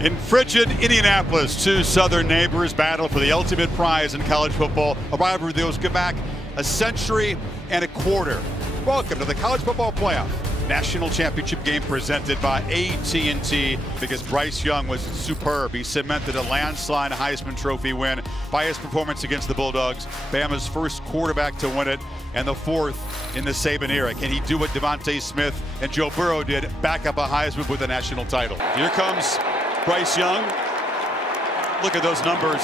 In frigid Indianapolis, two southern neighbors battle for the ultimate prize in college football. A rivalry that goes back a century and a quarter. Welcome to the College Football Playoff National Championship game presented by AT&T, because Bryce Young was superb. He cemented a landslide Heisman Trophy win by his performance against the Bulldogs, Bama's first quarterback to win it, and the fourth in the Saban era. Can he do what Devontae Smith and Joe Burrow did, back up a Heisman with a national title? Here comes Bryce Young. Look at those numbers.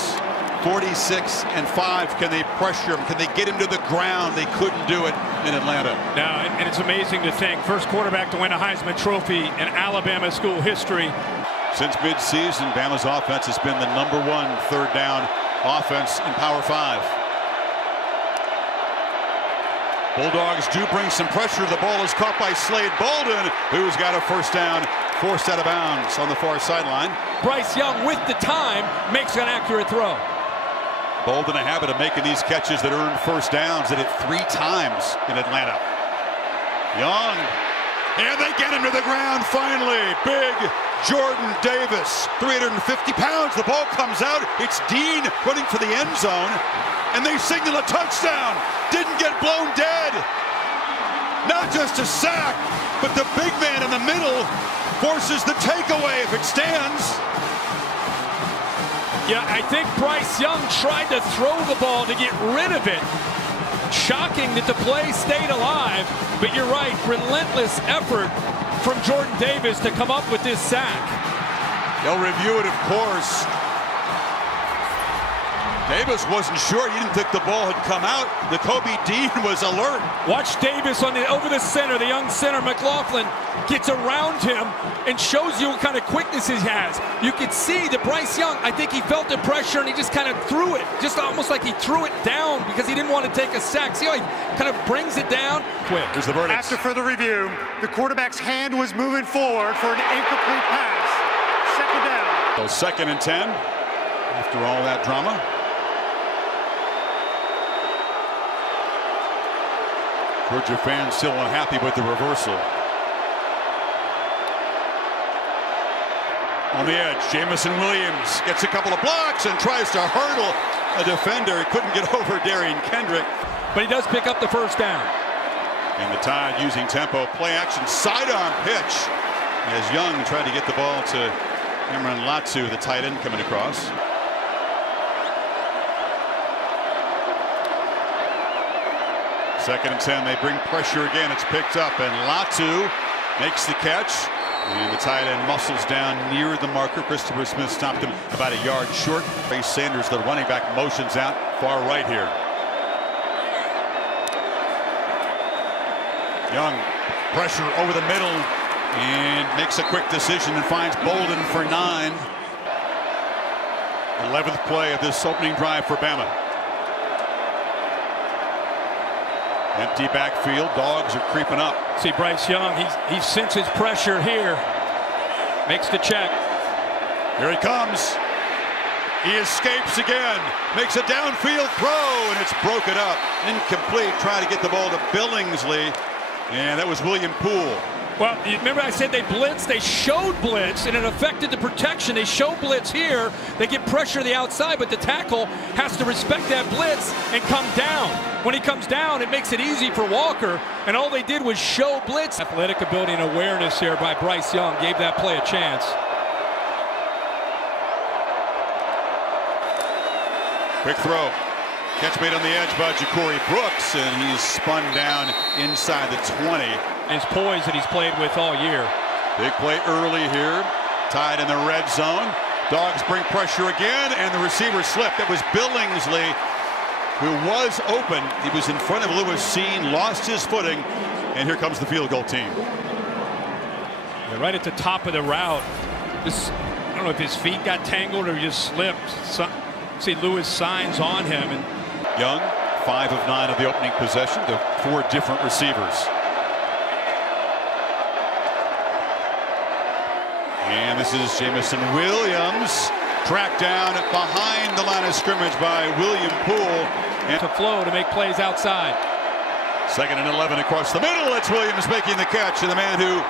46 and 5. Can they pressure him? Can they get him to the ground? They couldn't do it in Atlanta. Now, and it's amazing to think, first quarterback to win a Heisman Trophy in Alabama school history. Since midseason, Bama's offense has been the #1 third down offense in Power 5. Bulldogs do bring some pressure. The ball is caught by Slade Bolden, who's got a first down, forced out of bounds on the far sideline. Bryce Young, with the time, makes an accurate throw. Bolden, a habit of making these catches that earn first downs. Did it 3 times in Atlanta. Young, and they get him to the ground finally. Big Jordan Davis, 350 pounds. The ball comes out. It's Dean running for the end zone, and they signal a touchdown. Didn't get blown dead. Not just a sack, but the big man in the middle forces the takeaway if it stands. Yeah, I think Bryce Young tried to throw the ball to get rid of it. Shocking that the play stayed alive, but you're right, relentless effort from Jordan Davis to come up with this sack. They'll review it, of course. Davis wasn't sure. He didn't think the ball had come out. The Kobe Dean was alert. Watch Davis over the center. The young center, McLaughlin, gets around him and shows you what kind of quickness he has. You can see that Bryce Young, I think he felt the pressure and he just kind of threw it. Just almost like he threw it down because he didn't want to take a sack. See how he kind of brings it down? Quick. Here's the verdict. After further review, the quarterback's hand was moving forward for an incomplete pass. Second down. So 2nd and 10 after all that drama. Georgia fans still unhappy with the reversal. On the edge, Jamison Williams gets a couple of blocks and tries to hurdle a defender. He couldn't get over Darian Kendrick. But he does pick up the first down. And the Tide using tempo, play action, sidearm pitch. As Young tried to get the ball to Emran Latu, the tight end coming across. Second and 10, they bring pressure again. It's picked up, and Latu makes the catch. And the tight end muscles down near the marker. Christopher Smith stopped him about a yard short. Bryce Sanders, the running back, motions out far right here. Young, pressure over the middle, and makes a quick decision and finds Bolden for 9. 11th play of this opening drive for Bama. Empty backfield, dogs are creeping up. See Bryce Young, he senses pressure here. Makes the check. Here he comes. He escapes again. Makes a downfield throw, and it's broken up. Incomplete, trying to get the ball to Billingsley. And that was William Poole. Well, you remember I said they blitzed, they showed blitz, and it affected the protection. They show blitz here, they get pressure to the outside, but the tackle has to respect that blitz and come down. When he comes down, it makes it easy for Walker, and all they did was show blitz. Athletic ability and awareness here by Bryce Young gave that play a chance. Quick throw. Catch made on the edge by Ja'Cory Brooks, and he's spun down inside the 20. His poise that he's played with all year. Big play early here. Tied in the red zone. Dogs bring pressure again, and the receiver slipped. That was Billingsley, who was open. He was in front of Lewis Seen, lost his footing, and here comes the field goal team. Yeah, right at the top of the route. I don't know if his feet got tangled or he just slipped. See Lewis signs on him. And Young, 5 of 9 of the opening possession to 4 different receivers. And this is Jamison Williams, tracked down behind the line of scrimmage by William Poole. And to flow to make plays outside. 2nd and 11 across the middle. It's Williams making the catch, and the man who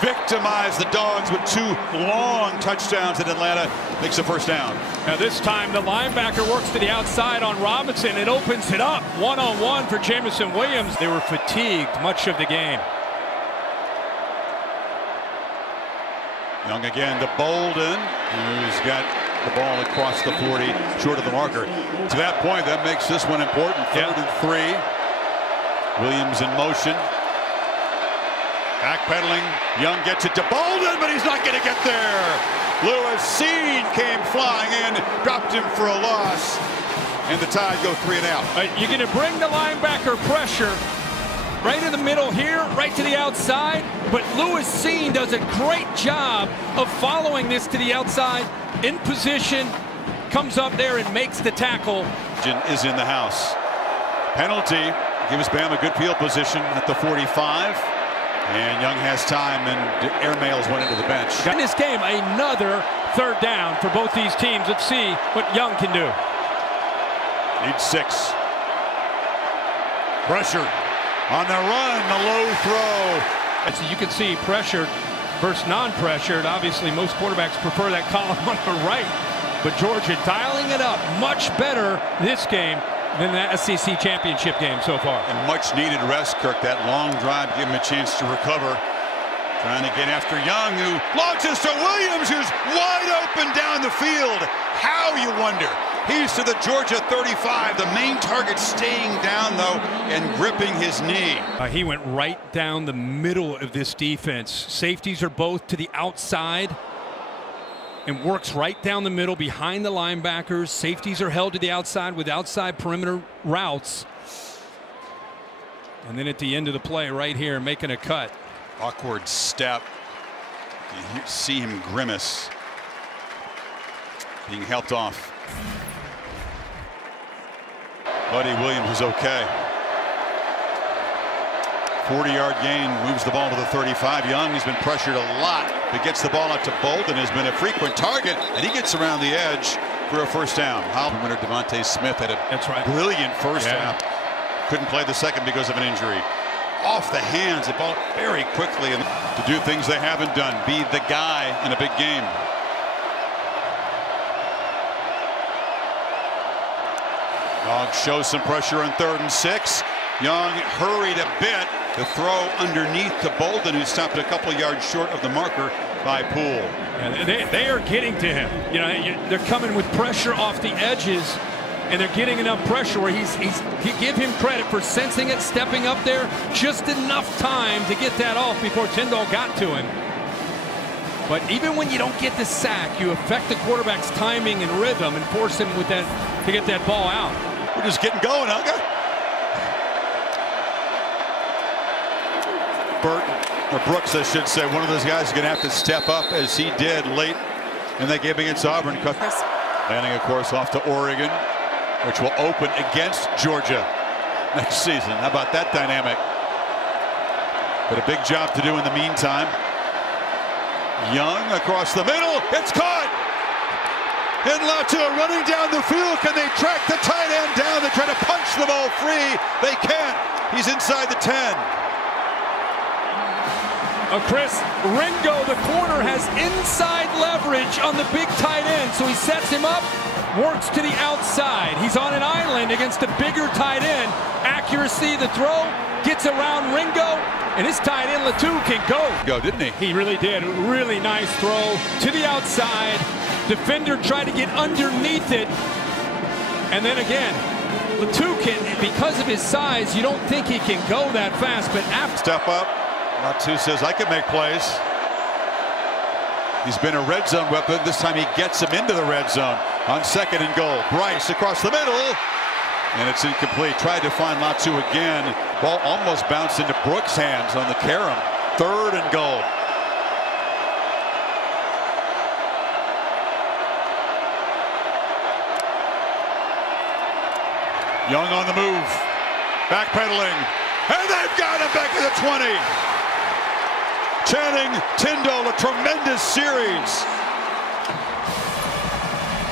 victimized the Dogs with 2 long touchdowns in Atlanta. Makes a first down. Now this time the linebacker works to the outside on Robinson. It opens it up one-on-one for Jameson Williams. They were fatigued much of the game. Young again to Bolden, who's got the ball across the 40, short of the marker. To that point, that makes this one important. 3rd and 3. Williams in motion. Backpedaling. Young gets it to Bolden, but he's not going to get there. Lewis Seen came flying in, dropped him for a loss, and the Tide go 3 and out. You're going to bring the linebacker pressure right in the middle here, right to the outside, but Lewis Seen does a great job of following this to the outside, in position, comes up there and makes the tackle. Is in the house. Penalty gives Bam a good field position at the 45. And Young has time and airmails one into the bench. In this game, another 3rd down for both these teams. Let's see what Young can do. Need 6. Pressure on the run, the low throw. So you can see pressured versus non-pressured. Obviously, most quarterbacks prefer that column on the right. But Georgia dialing it up much better this game than the SEC championship game so far. And much needed rest, Kirk. That long drive give him a chance to recover. Trying to get after Young, who launches to Williams, who's wide open down the field. How, you wonder? He's to the Georgia 35. The main target staying down, though, and gripping his knee. He went right down the middle of this defense. Safeties are both to the outside and works right down the middle behind the linebackers. Safeties are held to the outside with outside perimeter routes. And then at the end of the play right here, making a cut. Awkward step. You see him grimace. Being helped off. Buddy Williams is okay. 40-yard gain, moves the ball to the 35. Young has been pressured a lot, but gets the ball out to Bolden, has been a frequent target, and he gets around the edge for a first down. Heisman winner Devontae Smith had a brilliant first half. Couldn't play the second because of an injury. Off the hands, the ball very quickly, and to do things they haven't done, be the guy in a big game. Dogs show some pressure on 3rd and 6. Young hurried a bit. The throw underneath to Bolden, who stopped a couple yards short of the marker by Poole. Yeah, they are getting to him. You know, they're coming with pressure off the edges, and they're getting enough pressure where he give him credit for sensing it, stepping up there, just enough time to get that off before Tyndall got to him. But even when you don't get the sack, you affect the quarterback's timing and rhythm and force him with that to get that ball out. We're just getting going, Uga. Burton, or Brooks, I should say, one of those guys is going to have to step up as he did late in that game against Auburn. Landing, of course, off to Oregon, which will open against Georgia next season. How about that dynamic? But a big job to do in the meantime. Young across the middle. It's caught. And Latu running down the field. Can they track the tight end down? They try to punch the ball free. They can't. He's inside the 10. Chris, Ringo, the corner, has inside leverage on the big tight end. So he sets him up, works to the outside. He's on an island against a bigger tight end. Accuracy, the throw, gets around Ringo, and his tight end, Latu, can go. Didn't he? He really did. Really nice throw to the outside. Defender tried to get underneath it. And then again, Latu can, because of his size, you don't think he can go that fast, but after. Step up. Latu says, I can make plays. He's been a red zone weapon. This time he gets him into the red zone on 2nd and goal. Bryce across the middle. And it's incomplete. Tried to find Latu again. Ball almost bounced into Brooks' hands on the carom. 3rd and goal. Young on the move. Backpedaling. And they've got him back to the 20. Channing Tyndall, a tremendous series.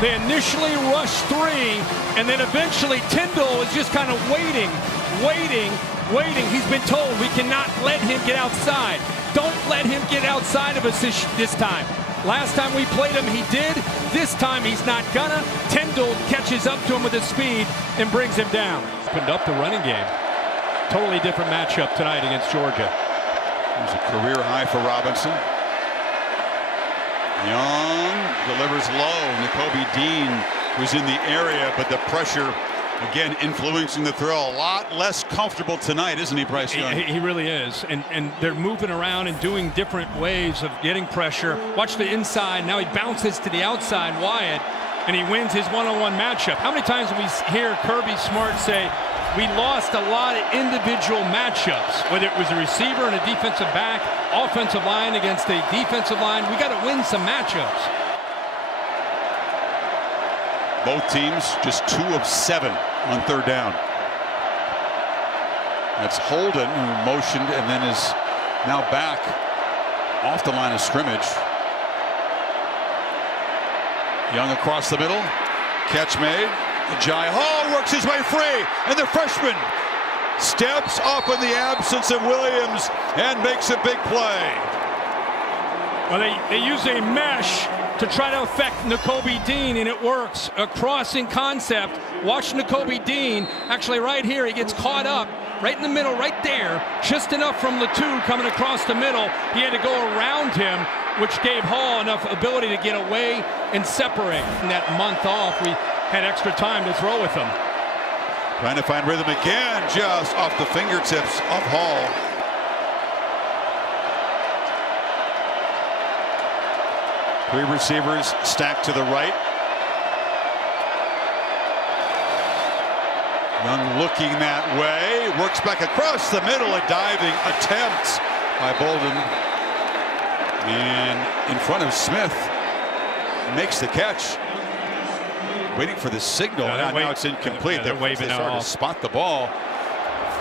They initially rushed 3, and then eventually Tyndall is just kind of waiting, waiting. He's been told we cannot let him get outside. Don't let him get outside of us this time. Last time we played him, he did. This time, he's not gonna. Tyndall catches up to him with his speed and brings him down. Opened up the running game. Totally different matchup tonight against Georgia. It was a career high for Robinson. Young delivers low. Nakobe Dean was in the area, but the pressure again influencing the throw. A lot less comfortable tonight, isn't he, Bryce Young? He really is, and they're moving around and doing different ways of getting pressure. Watch the inside. Now he bounces to the outside, Wyatt, and he wins his one-on-one matchup. How many times do we hear Kirby Smart say, we lost a lot of individual matchups, whether it was a receiver and a defensive back, offensive line against a defensive line. We got to win some matchups. Both teams just 2 of 7 on third down. That's Holden, who motioned and then is now back off the line of scrimmage. Young across the middle. Catch made. Jai Hall works his way free, and the freshman steps up in the absence of Williams and makes a big play. Well, they use a mesh to try to affect Nakobe Dean, and it works. A crossing concept. Watch Nakobe Dean. Actually, right here, he gets caught up right in the middle, right there. Just enough from Latu coming across the middle. He had to go around him, which gave Hall enough ability to get away and separate. In that month off, we had extra time to throw with him. Trying to find rhythm again, just off the fingertips of Hall. Three receivers stacked to the right. Young looking that way, works back across the middle, a diving attempt by Bolden. And in front of Smith, makes the catch. Waiting for the signal. Now it's incomplete. They're waving out. They started to spot the ball.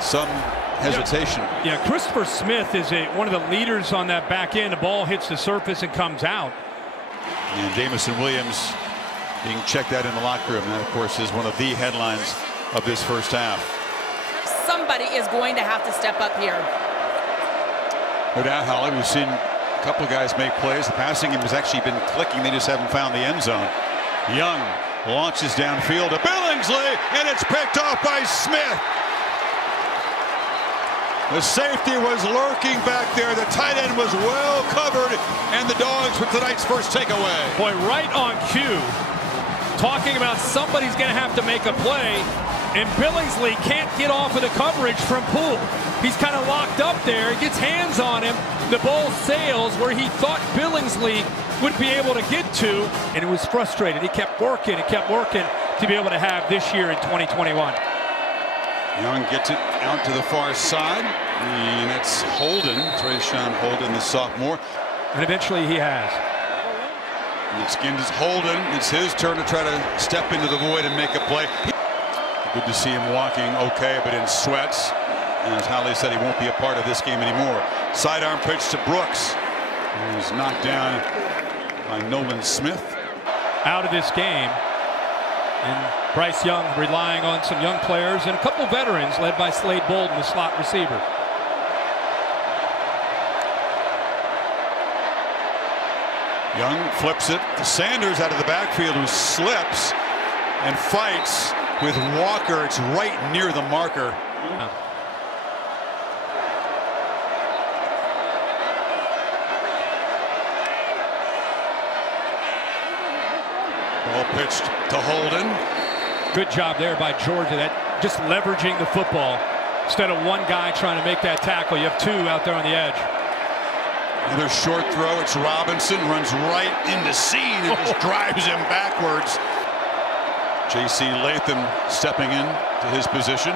Some hesitation. Yeah, Christopher Smith is one of the leaders on that back end. The ball hits the surface and comes out. And Jamison Williams being checked out in the locker room. That, of course, is one of the headlines of this first half. Somebody is going to have to step up here. No doubt, Holly. We've seen a couple of guys make plays. The passing game has actually been clicking. They just haven't found the end zone. Young launches downfield to Billingsley, and it's picked off by Smith. The safety was lurking back there. The tight end was well covered, and the Dogs with tonight's first takeaway. Boy, right on cue, talking about somebody's going to have to make a play, and Billingsley can't get off of the coverage from Poole. He's kind of locked up there. He gets hands on him. The ball sails where he thought Billingsley would be able to get to, and it was frustrated. He kept working to be able to have this year in 2021. Young gets it out to the far side, and it's Holden, Trayshawn Holden, the sophomore. And eventually he has. And it's again Holden. It's his turn to try to step into the void and make a play. Good to see him walking okay, but in sweats. And as Holly said, he won't be a part of this game anymore. Sidearm pitch to Brooks. He was knocked down by Nolan Smith. Out of this game. And Bryce Young relying on some young players and a couple veterans led by Slade Bolden, the slot receiver. Young flips it to Sanders out of the backfield, who slips and fights with Walker. It's right near the marker. Ball pitched to Holden. Good job there by Georgia. That just leveraging the football. Instead of one guy trying to make that tackle, you have two out there on the edge. Another short throw. It's Robinson, runs right into Sean and just drives him backwards. J.C. Latham stepping in to his position.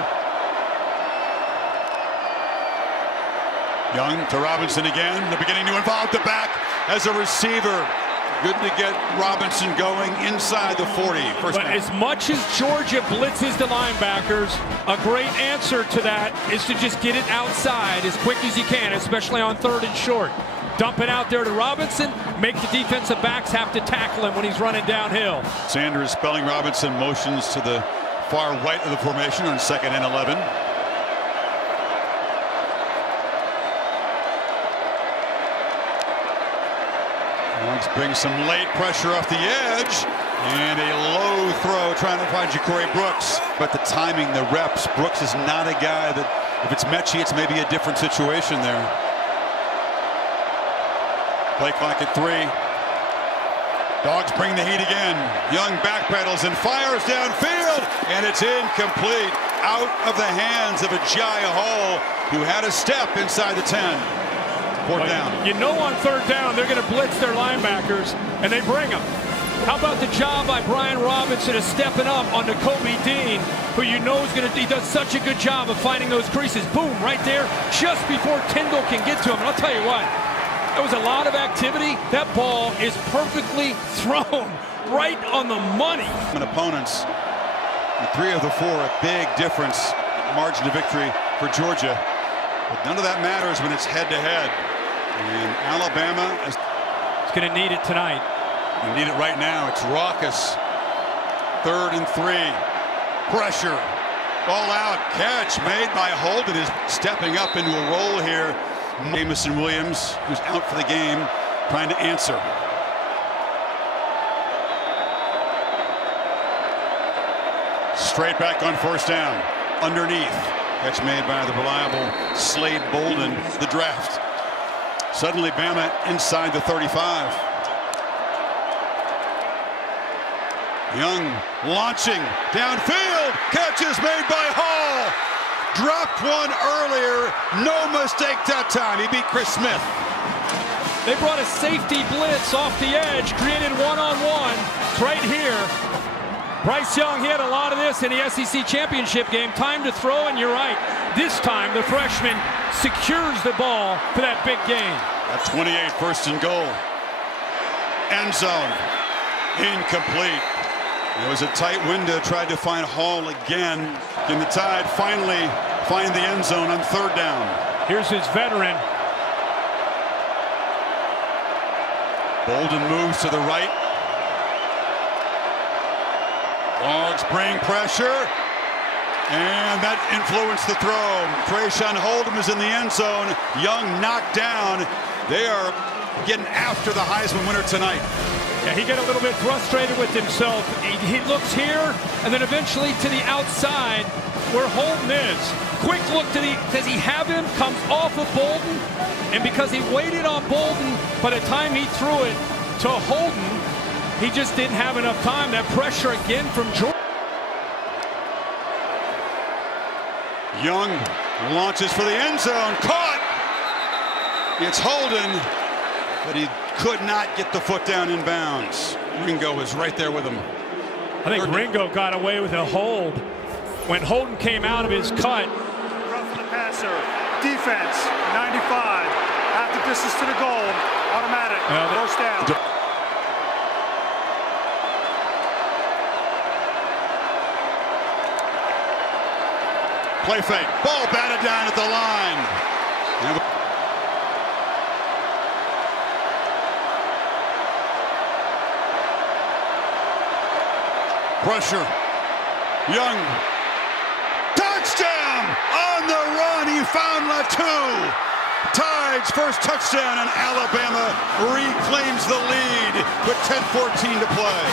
Young to Robinson again. They're beginning to involve the back as a receiver. Good to get Robinson going inside the 40. But as much as Georgia blitzes the linebackers, a great answer to that is to just get it outside as quick as you can, especially on third and short. Dump it out there to Robinson, make the defensive backs have to tackle him when he's running downhill. Sanders spelling Robinson motions to the far right of the formation on 2nd and 11. Dogs bring some late pressure off the edge. And a low throw trying to find Ja'Cory Brooks. But the timing, the reps, Brooks is not a guy that, if it's Mechie, it's maybe a different situation there. Play clock at 3. Dogs bring the heat again. Young backpedals and fires downfield. And it's incomplete. Out of the hands of Agiye Hall, who had a step inside the 10. Fourth down. You know on third down they're going to blitz their linebackers, and they bring them. How about the job by Brian Robinson of stepping up on Kobe Dean, who you know is going to, he does such a good job of finding those creases. Boom, right there, just before Tyndall can get to him. And I'll tell you what, there was a lot of activity. That ball is perfectly thrown right on the money. And opponents, the 3 of the 4, a big difference, margin of victory for Georgia. But none of that matters when it's head-to-head. And Alabama is going to need it tonight. You need it right now. It's raucous. 3rd and 3. Pressure. Ball out. Catch made by Holden, is stepping up into a roll here. Jamison Williams, who's out for the game, trying to answer. Straight back on 1st down. Underneath. Catch made by the reliable Slade Bolden, the draft. Suddenly Bama inside the 35. Young launching downfield. Catch is made by Hall. Dropped one earlier. No mistake that time. He beat Chris Smith. They brought a safety blitz off the edge, created one-on-one. It's right here. Bryce Young, he had a lot of this in the SEC championship game. Time to throw, and you're right. This time, the freshman secures the ball for that big gain. At 28, 1st and goal. End zone. Incomplete. It was a tight window. Tried to find Hall again. Can the Tide finally find the end zone on 3rd down? Here's his veteran. Bolden moves to the right. Dogs bring pressure. And that influenced the throw. Trayshawn Hold'em is in the end zone. Young knocked down. They are getting after the Heisman winner tonight. Yeah, he got a little bit frustrated with himself. He looks here, and then eventually to the outside where Holden is. Quick look to the, does he have him? Comes off of Bolden, and because he waited on Bolden, by the time he threw it to Holden, he just didn't have enough time. That pressure again from Georgia. Young launches for the end zone. Caught! It's Holden, but he could not get the foot down in bounds. Ringo was right there with him. I think Ringo got away with a hold when Holden came out of his cut. Roughing the passer. Defense, 95. Half the distance to the goal. Automatic. 1st down. Play fake. Ball batted down at the line. Pressure. Young. Touchdown! On the run, he found Latu. Tide's first touchdown, and Alabama reclaims the lead with 10:14 to play.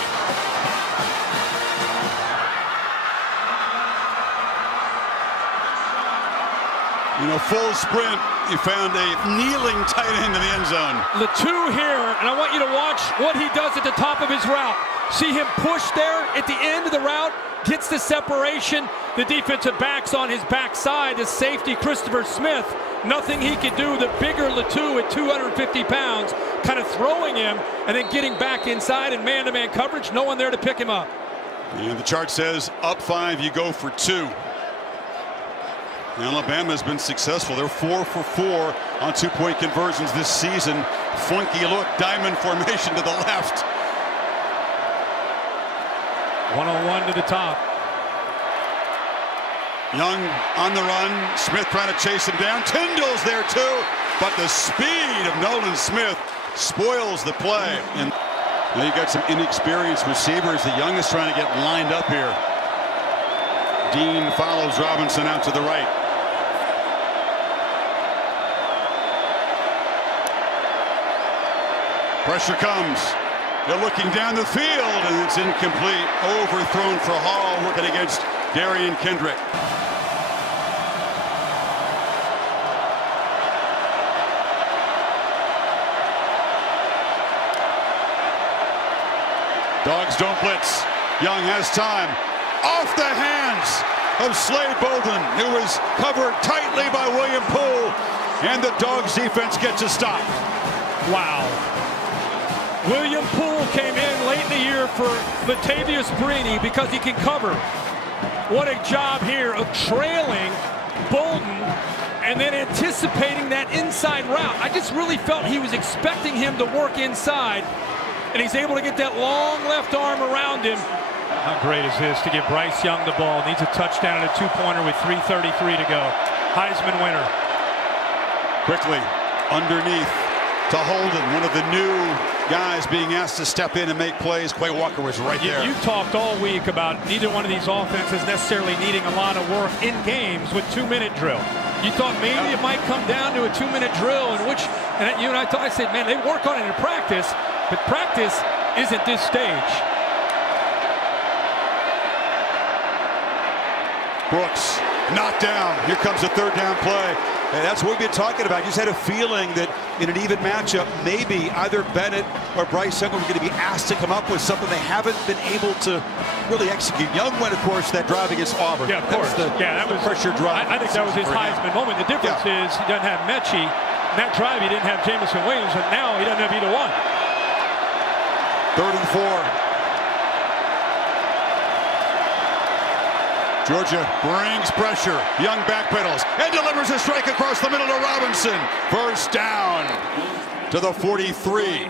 You know, full sprint, he found a kneeling tight end in the end zone. Latu here, and I want you to watch what he does at the top of his route. See him push there at the end of the route, gets the separation. The defensive back's on his backside. The safety, Christopher Smith, nothing he could do. The bigger Latu at 250 pounds, kind of throwing him and then getting back inside in man-to-man coverage. No one there to pick him up. And the chart says up 5, you go for 2. Alabama's been successful. They're 4 for 4 on 2-point conversions this season. Funky look, diamond formation to the left. 1-on-1 to the top. Young on the run. Smith trying to chase him down. Tyndall's there too, but the speed of Nolan Smith spoils the play. And now you got some inexperienced receivers. The Young is trying to get lined up here. Dean follows Robinson out to the right. Pressure comes. They're looking down the field, and it's incomplete. Overthrown for Hall, working against Darian Kendrick. Dogs don't blitz. Young has time. Off the hands of Slade Bolden, who was covered tightly by William Poole, and the Dogs defense gets a stop. Wow. William Poole came in late in the year for Latavius Brini because he can cover. What a job here of trailing Bolden and then anticipating that inside route. I just really felt he was expecting him to work inside, and he's able to get that long left arm around him. How great is this to give Bryce Young the ball? Needs a touchdown and a two-pointer with 3:33 to go. Heisman winner. Quickly underneath to Holden, one of the new guys being asked to step in and make plays. Quay Walker was right there. You talked all week about neither one of these offenses necessarily needing a lot of work in games with 2-minute drill. You thought maybe it might come down to a 2-minute drill, in which, and you and I said, man, they work on it in practice, but practice isn't this stage. Brooks knocked down. Here comes a third down play. And that's what we've been talking about. You just had a feeling that in an even matchup, maybe either Bennett or Bryce Young were going to be asked to come up with something they haven't been able to really execute. Young went, of course, that drive against Auburn. Yeah, of course. That was pressure drive. I think that was his Heisman moment. The difference is he doesn't have Mechie. In that drive, he didn't have Jamison Williams, and now he doesn't have either one. 3rd and 4. Georgia brings pressure. Young backpedals and delivers a strike across the middle to Robinson. First down to the 43.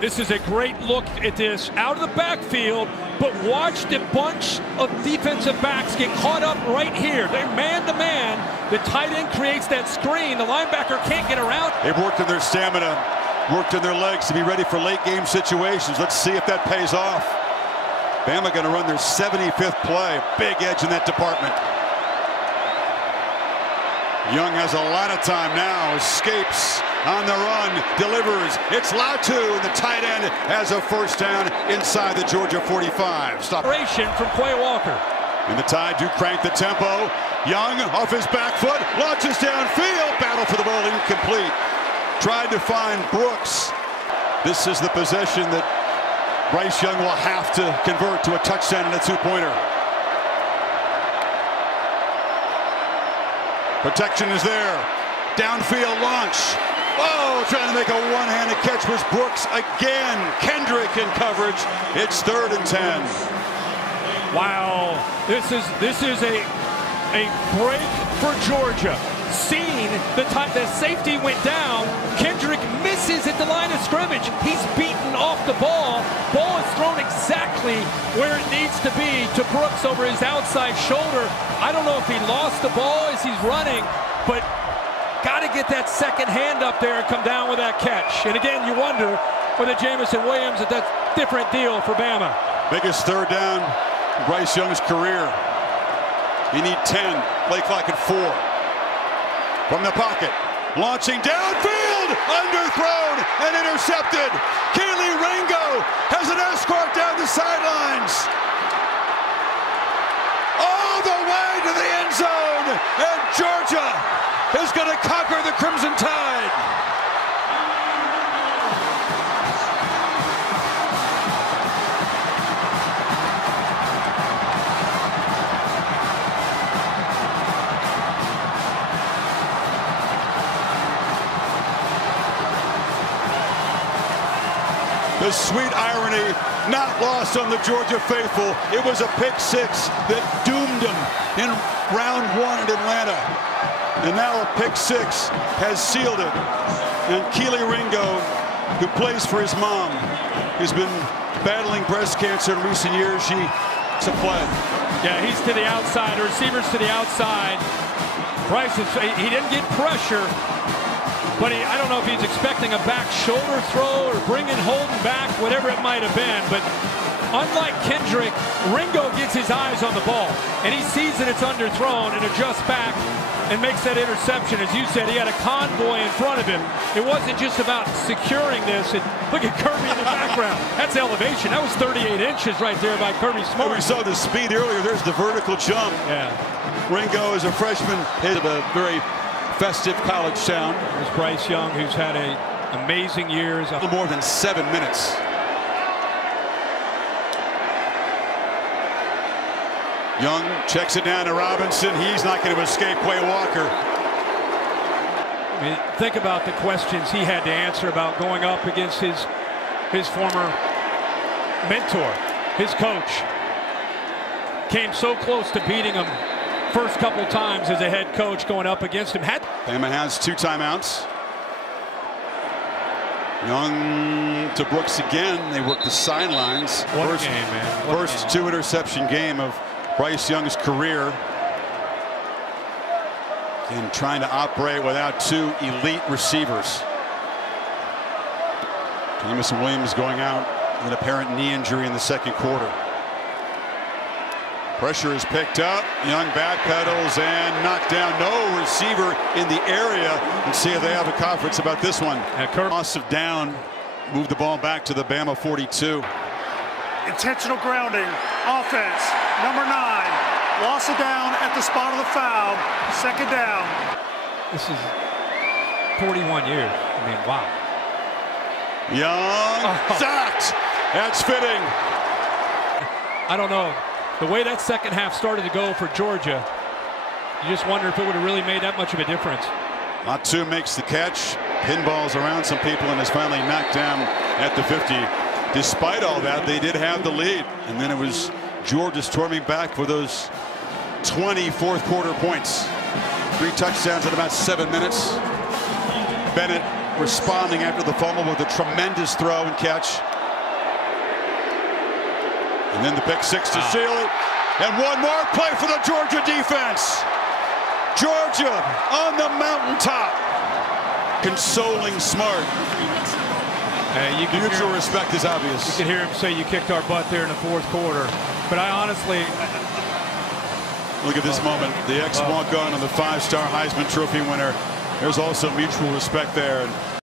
This is a great look at this out of the backfield, but watch the bunch of defensive backs get caught up right here. They're man-to-man. The tight end creates that screen. The linebacker can't get around. They've worked on their stamina, worked on their legs to be ready for late game situations. Let's see if that pays off. Bama going to run their 75th play. Big edge in that department. Young has a lot of time now. Escapes on the run. Delivers. It's Latu, and the tight end has a first down inside the Georgia 45. Stop. From Quay Walker. And the Tide do crank the tempo. Young off his back foot. Launches downfield. Battle for the ball. Incomplete. Tried to find Brooks. This is the possession that Bryce Young will have to convert to a touchdown and a 2-pointer. Protection is there. Downfield launch. Oh, trying to make a one-handed catch was Brooks again. Kendrick in coverage. It's 3rd and 10. Wow, this is a break for Georgia. Seeing the safety went down, Kendrick misses at the line of scrimmage. He's beaten off the ball. Ball is thrown exactly where it needs to be to Brooks over his outside shoulder. I don't know if he lost the ball as he's running, but got to get that second hand up there and come down with that catch. And again, you wonder whether Jamison Williams, that's a different deal for Bama. Biggest third down in Bryce Young's career. You need 10. Play clock at 4. From the pocket, launching downfield, underthrown and intercepted. Keely Ringo has an escort down the sidelines. All the way to the end zone, and Georgia is going to conquer the Crimson Tide. The sweet irony not lost on the Georgia faithful. It was a pick 6 that doomed them in round 1 in Atlanta. And now a pick 6 has sealed it. And Keely Ringo, who plays for his mom, has been battling breast cancer in recent years. She's a play. Yeah, he's to the outside. The receiver's to the outside. Bryce, he didn't get pressure. But I don't know if he's expecting a back shoulder throw or bringing Holden back, whatever it might have been. But unlike Kendrick, Ringo gets gets his eyes on the ball, and he sees that it's underthrown and adjusts back and makes that interception. As you said, he had a convoy in front of him. It wasn't just about securing this. And look at Kirby in the background. That's elevation. That was 38 inches right there by Kirby Smart. We saw the speed earlier. There's the vertical jump. Yeah. Ringo, as a freshman, hit a very festive college town. There's Bryce Young, who's had an amazing years. A little more than 7 minutes. Young checks it down to Robinson. He's not going to escape Quay Walker. I mean, think about the questions he had to answer about going up against his former mentor, his coach. Came so close to beating him first couple times as a head coach going up against him. Bama has 2 timeouts. Young to Brooks again. They work the sidelines. What game, man. First 2-interception game of Bryce Young's career. And trying to operate without 2 elite receivers. Jamison Williams going out with an apparent knee injury in the second quarter. Pressure is picked up. Young backpedals and knocked down. No receiver in the area. And see if they have a conference about this one. Loss of down. Move the ball back to the Bama 42. Intentional grounding. Offense. Number 9. Loss of down at the spot of the foul. Second down. This is 41 years. I mean, wow. Young sacked. That's fitting. I don't know. The way that second half started to go for Georgia, you just wonder if it would have really made that much of a difference. Latu makes the catch, pinballs around some people, and is finally knocked down at the 50. Despite all that, they did have the lead, and then it was Georgia storming back for those 20 fourth quarter points. 3 touchdowns in about 7 minutes. Bennett responding after the fumble with a tremendous throw and catch. And then the pick 6 to seal it. And one more play for the Georgia defense. Georgia on the mountaintop. Consoling Smart. Mutual respect is obvious. You can hear him say you kicked our butt there in the fourth quarter. But I honestly... Look at this moment. The ex-walk-on and the 5-star Heisman Trophy winner. There's also mutual respect there.